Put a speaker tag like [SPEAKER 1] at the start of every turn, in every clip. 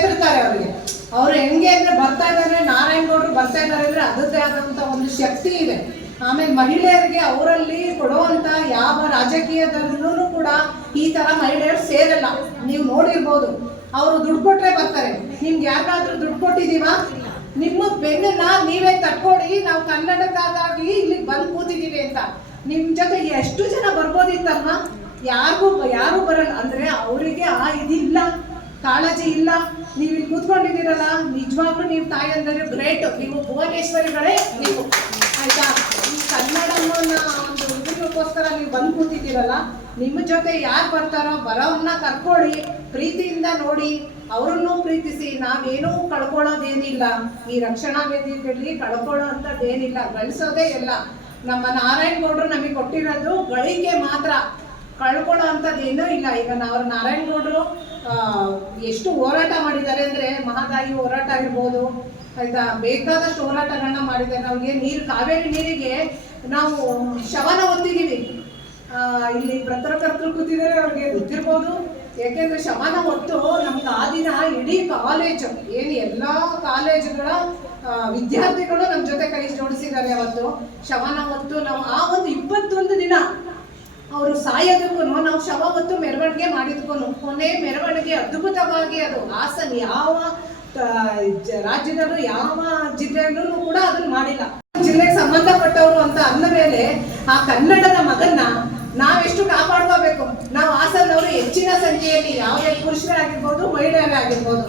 [SPEAKER 1] ಹೆದರ್ತಾರೆ ಅವರಿಗೆ. ಅವ್ರು ಹೆಂಗೆ ಅಂದ್ರೆ ಬರ್ತಾ ಇದ್ದಾರೆ ನಾರಾಯಣ ಗೌಡರು ಬರ್ತಾ ಇದ್ದಾರೆ ಅಂದ್ರೆ ಅದರದ್ದೇ ಆದಂತ ಒಂದು ಶಕ್ತಿ ಇದೆ. ಆಮೇಲೆ ಮಹಿಳೆಯರಿಗೆ ಅವರಲ್ಲಿ ಕೊಡುವಂತ ಯಾವ ರಾಜಕೀಯದಲ್ಲೂ ಕೂಡ ಈ ತರ ಮಹಿಳೆಯರು ಸೇರಲ್ಲ. ನೀವು ನೋಡಿರ್ಬೋದು, ಅವರು ದುಡ್ಡು ಕೊಟ್ರೆ ಬರ್ತಾರೆ. ನಿಮ್ಗೆ ಯಾರಿಗಾದ್ರೂ ದುಡ್ಡು ಕೊಟ್ಟಿದೀವಾ ನಿಮ್ಮ ಬೆನ್ನನ್ನ ನೀವೇ ತಟ್ಕೊಡಿ, ನಾವು ಕನ್ನಡಕ್ಕಾಗಿ ಇಲ್ಲಿ ಬಂದು ಕೂತಿದ್ದೀವಿ ಅಂತ. ನಿಮ್ ಜೊತೆ ಎಷ್ಟು ಜನ ಬರ್ಬೋದಿತ್ತಮ್ಮ ಯಾರಿಗೂ, ಯಾರು ಬರಲ್ಲ. ಅಂದ್ರೆ ಅವರಿಗೆ ಆ ಇದಿಲ್ಲ. ಕಾಳಜಿ ಇಲ್ಲ ನೀವು ಇಲ್ಲಿ ಕೂತ್ಕೊಂಡಿದ್ದೀರಲ್ಲ, ನಿಜವಾಗ್ಲೂ ನೀವು ತಾಯಿ ಅಂದರೆ ಗ್ರೇಟ್. ನೀವು ಭುವನೇಶ್ವರಿಗಳೇ ನೀವು. ಆಯ್ತಾ? ಈ ಕನ್ನಡವನ್ನ ಒಂದು ಉದ್ಯೋಗಕ್ಕೋಸ್ಕರ ನೀವು ಬಂದು ಕೂತಿದ್ದೀರಲ್ಲ, ನಿಮ್ಮ ಜೊತೆ ಯಾರು ಬರ್ತಾರೋ ಬರೋವನ್ನ ಕರ್ಕೊಳ್ಳಿ, ಪ್ರೀತಿಯಿಂದ ನೋಡಿ, ಅವರನ್ನು ಪ್ರೀತಿಸಿ, ನಾವೇನೂ ಕಳ್ಕೊಳ್ಳೋದೇನಿಲ್ಲ. ಈ ರಕ್ಷಣಾ ವೇದಿಕೆಯಲ್ಲಿ ಕಳ್ಕೊಳ್ಳೋ ಅಂಥದ್ದೇನಿಲ್ಲ ಗಳಿಸೋದೇ ಇಲ್ಲ. ನಮ್ಮ ನಾರಾಯಣ್ ಗೌಡರು ನಮಗೆ ಕೊಟ್ಟಿರೋದು ಗಳಿಕೆ ಮಾತ್ರ. ಕಳ್ಕೊಳ್ಳೋ ಅಂಥದ್ದು ಏನೂ ಇಲ್ಲ. ಈಗ ಅವ್ರ ನಾರಾಯಣ ಗೌಡರು ಆ, ಎಷ್ಟು ಹೋರಾಟ ಮಾಡಿದ್ದಾರೆ ಅಂದ್ರೆ ಮಹದಾಯಿ ಹೋರಾಟ ಆಗಿರ್ಬೋದು ಆಯ್ತಾ ಬೇಕಾದಷ್ಟು ಹೋರಾಟಗಳನ್ನ ಮಾಡಿದ್ದಾರೆ. ನಮಗೆ ನೀರು ಕಾವೇರಿ ನೀರಿಗೆ ನಾವು ಶವನ ಹೊತ್ತಿದ್ದೀವಿ. ಇಲ್ಲಿ ಪತ್ರಕರ್ತರು ಕೂತಿದ್ದಾರೆ ಅವ್ರಿಗೆ ಗೊತ್ತಿರ್ಬೋದು. ಯಾಕೆಂದ್ರೆ ಶವನ ಹೊತ್ತು ನಮ್ಗೆ ಆ ದಿನ ಇಡೀ ಕಾಲೇಜು ಏನು ಎಲ್ಲಾ ಕಾಲೇಜುಗಳ ವಿದ್ಯಾರ್ಥಿಗಳು ನಮ್ಮ ಜೊತೆ ಕೈ ಜೋಡಿಸಿದ್ದಾರೆ ಅವತ್ತು. ಶವನ ಹೊತ್ತು ನಾವು ಆ ಒಂದು ಇಪ್ಪತ್ತೊಂದು ದಿನ ಅವರು ಸಾಯೋದಕ್ಕೂ ನಾವು ಶವ ಹೊತ್ತು ಮೆರವಣಿಗೆ ಮಾಡಿದ್ಕೂ ಕೊನೆ ಮೆರವಣಿಗೆ ಅದ್ಭುತವಾಗಿ ಅದು ಹಾಸನ್ ಯಾವ ರಾಜ್ಯದಲ್ಲೂ ಯಾವ ಜಿಲ್ಲೆಯಲ್ಲೂ ಕೂಡ ಅದನ್ನ ಮಾಡಿಲ್ಲ. ಜಿಲ್ಲೆಗೆ ಸಂಬಂಧಪಟ್ಟವರು ಅಂತ ಅಂದ ಮೇಲೆ ಆ ಕನ್ನಡದ ಮಗನ್ನ ನಾವೆಷ್ಟು ಕಾಪಾಡ್ಕೋಬೇಕು? ನಾವು ಹಾಸನವರು ಹೆಚ್ಚಿನ ಸಂಖ್ಯೆಯಲ್ಲಿ ಯಾವುದೇ ಪುರುಷರಾಗಿರ್ಬೋದು ಮಹಿಳೆಯರಾಗಿರ್ಬೋದು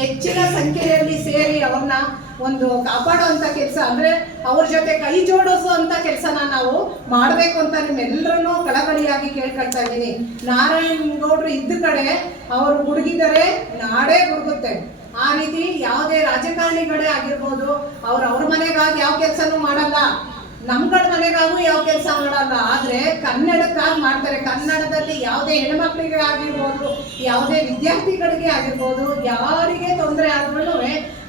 [SPEAKER 1] ಹೆಚ್ಚಿನ ಸಂಖ್ಯೆಯಲ್ಲಿ ಸೇರಿ ಅವ್ರನ್ನ ಒಂದು ಕಾಪಾಡುವಂತ ಕೆಲಸ. ಅಂದ್ರೆ ಅವ್ರ ಜೊತೆ ಕೈ ಜೋಡಿಸೋ ಅಂಥ ಕೆಲಸನ ನಾವು ಮಾಡಬೇಕು ಅಂತ ನಿಮ್ಮೆಲ್ಲರನ್ನೂ ಕಳಕಳಿಯಾಗಿ ಕೇಳ್ಕೊಳ್ತಾ ಇದ್ದೀನಿ. ನಾರಾಯಣ್ ಗೌಡ್ರು ಇದ್ದ ಕಡೆ ಅವರು ಹುಡುಗಿದರೆ ನಾಡೇ ಗುಡುಗುತ್ತೆ. ಆ ರೀತಿ ಯಾವುದೇ ರಾಜಕಾರಣಿಗಳೇ ಆಗಿರ್ಬೋದು, ಅವ್ರು ಅವ್ರ ಮನೆಗಾಗಿ ಯಾವ ಕೆಲಸನೂ ಮಾಡಲ್ಲ. ನಮ್ಗಳ ಮನೆಗಾಗೂ ಯಾವ ಕೆಲಸ ಮಾಡಲ್ಲ, ಆದ್ರೆ ಕನ್ನಡಕ್ಕಾಗಿ ಮಾಡ್ತಾರೆ. ಕನ್ನಡದಲ್ಲಿ ಯಾವುದೇ ಹೆಣ್ಮಕ್ಳಿಗೆ ಆಗಿರ್ಬೋದು, ಯಾವುದೇ ವಿದ್ಯಾರ್ಥಿಗಳಿಗೆ ಆಗಿರ್ಬೋದು, ಯಾರಿಗೆ ತೊಂದರೆ ಆದ್ರೂ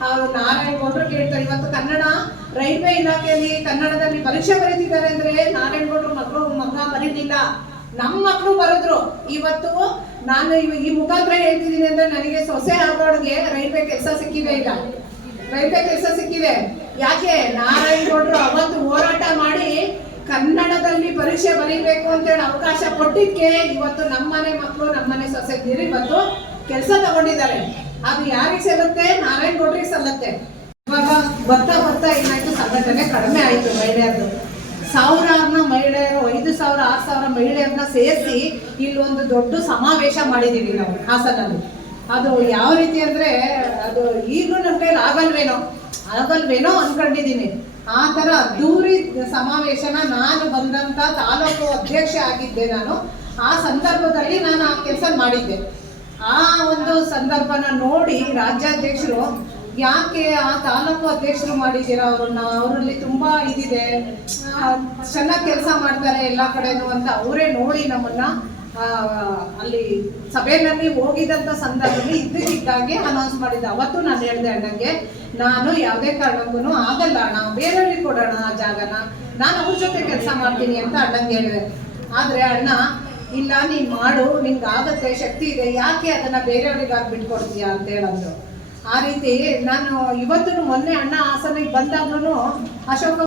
[SPEAKER 1] ಅವರು ನಾರಾಯಣ ಗೌಡ್ರು ಕೇಳ್ತಾರೆ. ಇವತ್ತು ಕನ್ನಡ ರೈಲ್ವೆ ಇಲಾಖೆಯಲ್ಲಿ ಕನ್ನಡದಲ್ಲಿ ಪರೀಕ್ಷೆ ಬರೀತಿದ್ದಾರೆ ಅಂದ್ರೆ ನಾರಾಯಣ ಗೌಡ್ರು ಮಕ್ಕಳು ಮಗ ಬರೀಲಿಲ್ಲ ನಮ್ಮ ಮಕ್ಕಳು ಬರೆದ್ರು. ಇವತ್ತು ನಾನು ಈ ಮುಖಾಂತರ ಹೇಳ್ತಿದ್ದೀನಿ ಅಂದ್ರೆ ನನಗೆ ಸೊಸೆ ಆಗೋಡ್ಗೆ ರೈಲ್ವೆ ಕೆಲಸ ಸಿಕ್ಕಿದೆ ಇಲ್ಲ. ರೈಲ್ವೆ ಕೆಲಸ ಸಿಕ್ಕಿದೆ. ಯಾಕೆ? ನಾರಾಯಣ ಗೌಡ್ರು ಅವತ್ತು ಹೋರಾಟ ಮಾಡಿ ಕನ್ನಡದಲ್ಲಿ ಬರೀಬೇಕು ಅಂತೇಳಿ ಅವಕಾಶ ಕೊಟ್ಟಿದ್ಕೆ ಇವತ್ತು ನಮ್ಮನೆ ಮಕ್ಕಳು ನಮ್ಮನೆ ಸೊಸೆಗಿರಿ ಇವತ್ತು ಕೆಲಸ ತಗೊಂಡಿದ್ದಾರೆ. ಅದು ಯಾರಿಗೆ ಸಲ್ಲುತ್ತೆ? ನಾರಾಯಣ ಗೌಡ್ರಿಗೆ ಸಲ್ಲತ್ತೆ. ಇವಾಗ ಬರ್ತಾ ಬರ್ತಾ ಏನಾಯ್ತು? ಸಂಘಟನೆ ಕಡಿಮೆ ಆಯ್ತು ಮಹಿಳೆಯರದು. ಸಾವಿರಾರನ ಮಹಿಳೆಯರು ಐದು ಸಾವಿರ, ಆರು ಸಾವಿರ ಮಹಿಳೆಯರನ್ನ ಸೇರಿಸಿ ಇಲ್ಲೊಂದು ದೊಡ್ಡ ಸಮಾವೇಶ ಮಾಡಿದೀವಿ ನಾವು ಹಾಸನಲ್ಲಿ. ಅದು ಯಾವ ರೀತಿ ಅಂದ್ರೆ ಅದು ಈಗಲೂ ನಮ್ಮ ಕೈಲಿ ಆಗಲ್ವೇನೋ? ಆಗಲ್ವೇನೋ ಅನ್ಕೊಂಡಿದ್ದೀನಿ. ಆ ಥರ ಅದ್ದೂರಿ ಸಮಾವೇಶನ ನಾನು ಬಂದಂತ ತಾಲೂಕು ಅಧ್ಯಕ್ಷೆ ಆಗಿದ್ದೆ ನಾನು. ಆ ಸಂದರ್ಭದಲ್ಲಿ ನಾನು ಆ ಕೆಲಸ ಮಾಡಿದ್ದೆ. ಆ ಒಂದು ಸಂದರ್ಭನ ನೋಡಿ ರಾಜ್ಯಾಧ್ಯಕ್ಷರು, ಯಾಕೆ ಆ ತಾಲೂಕು ಅಧ್ಯಕ್ಷರು ಮಾಡಿದ್ದೀರಾ ಅವ್ರನ್ನ? ಅವರಲ್ಲಿ ತುಂಬಾ ಇದಿದೆ. ಚೆನ್ನಾಗಿ ಕೆಲಸ ಮಾಡ್ತಾರೆ ಎಲ್ಲ ಕಡೆನೂ ಅಂತ ಅವರೇ ನೋಡಿ ನಮ್ಮನ್ನ. ಅಲ್ಲಿ ಸಭೆಯಲ್ಲಿ ಹೋಗಿದಂತ ಸಂದರ್ಭದಲ್ಲಿ ಇದ್ದಕ್ಕಿದ್ದಾಗೆ ಅನೌನ್ಸ್ ಮಾಡಿದ್ದೆ. ಅವತ್ತು ನಾನು ಹೇಳಿದೆ ಅಣ್ಣಂಗೆ, ನಾನು ಯಾವುದೇ ಕಾರಣಕ್ಕೂ ಆಗಲ್ಲ ಅಣ್ಣ ಬೇರೆಯವ್ರಿಗೆ ಕೊಡೋಣ ಆ ಜಾಗನ. ನಾನು ಅವ್ರ ಜೊತೆ ಕೆಲಸ ಮಾಡ್ತೀನಿ ಅಂತ ಅಣ್ಣಂಗೆ ಹೇಳಿದೆ. ಆದ್ರೆ ಅಣ್ಣ, ಇಲ್ಲ, ನೀನ್ ಮಾಡು, ನಿಂಗೆ ಆಗತ್ತೆ, ಶಕ್ತಿ ಇದೆ, ಯಾಕೆ ಅದನ್ನ ಬೇರೆಯವ್ರಿಗಾಗಿ ಬಿಟ್ಕೊಡ್ತೀಯಾ ಅಂತ ಹೇಳಂದು. ಆ ರೀತಿ ನಾನು ಇವತ್ತು ಮೊನ್ನೆ ಅಣ್ಣ ಹಾಸನಿಗೆ ಬಂದಾಗ್ಲೂ ಅಶೋಕ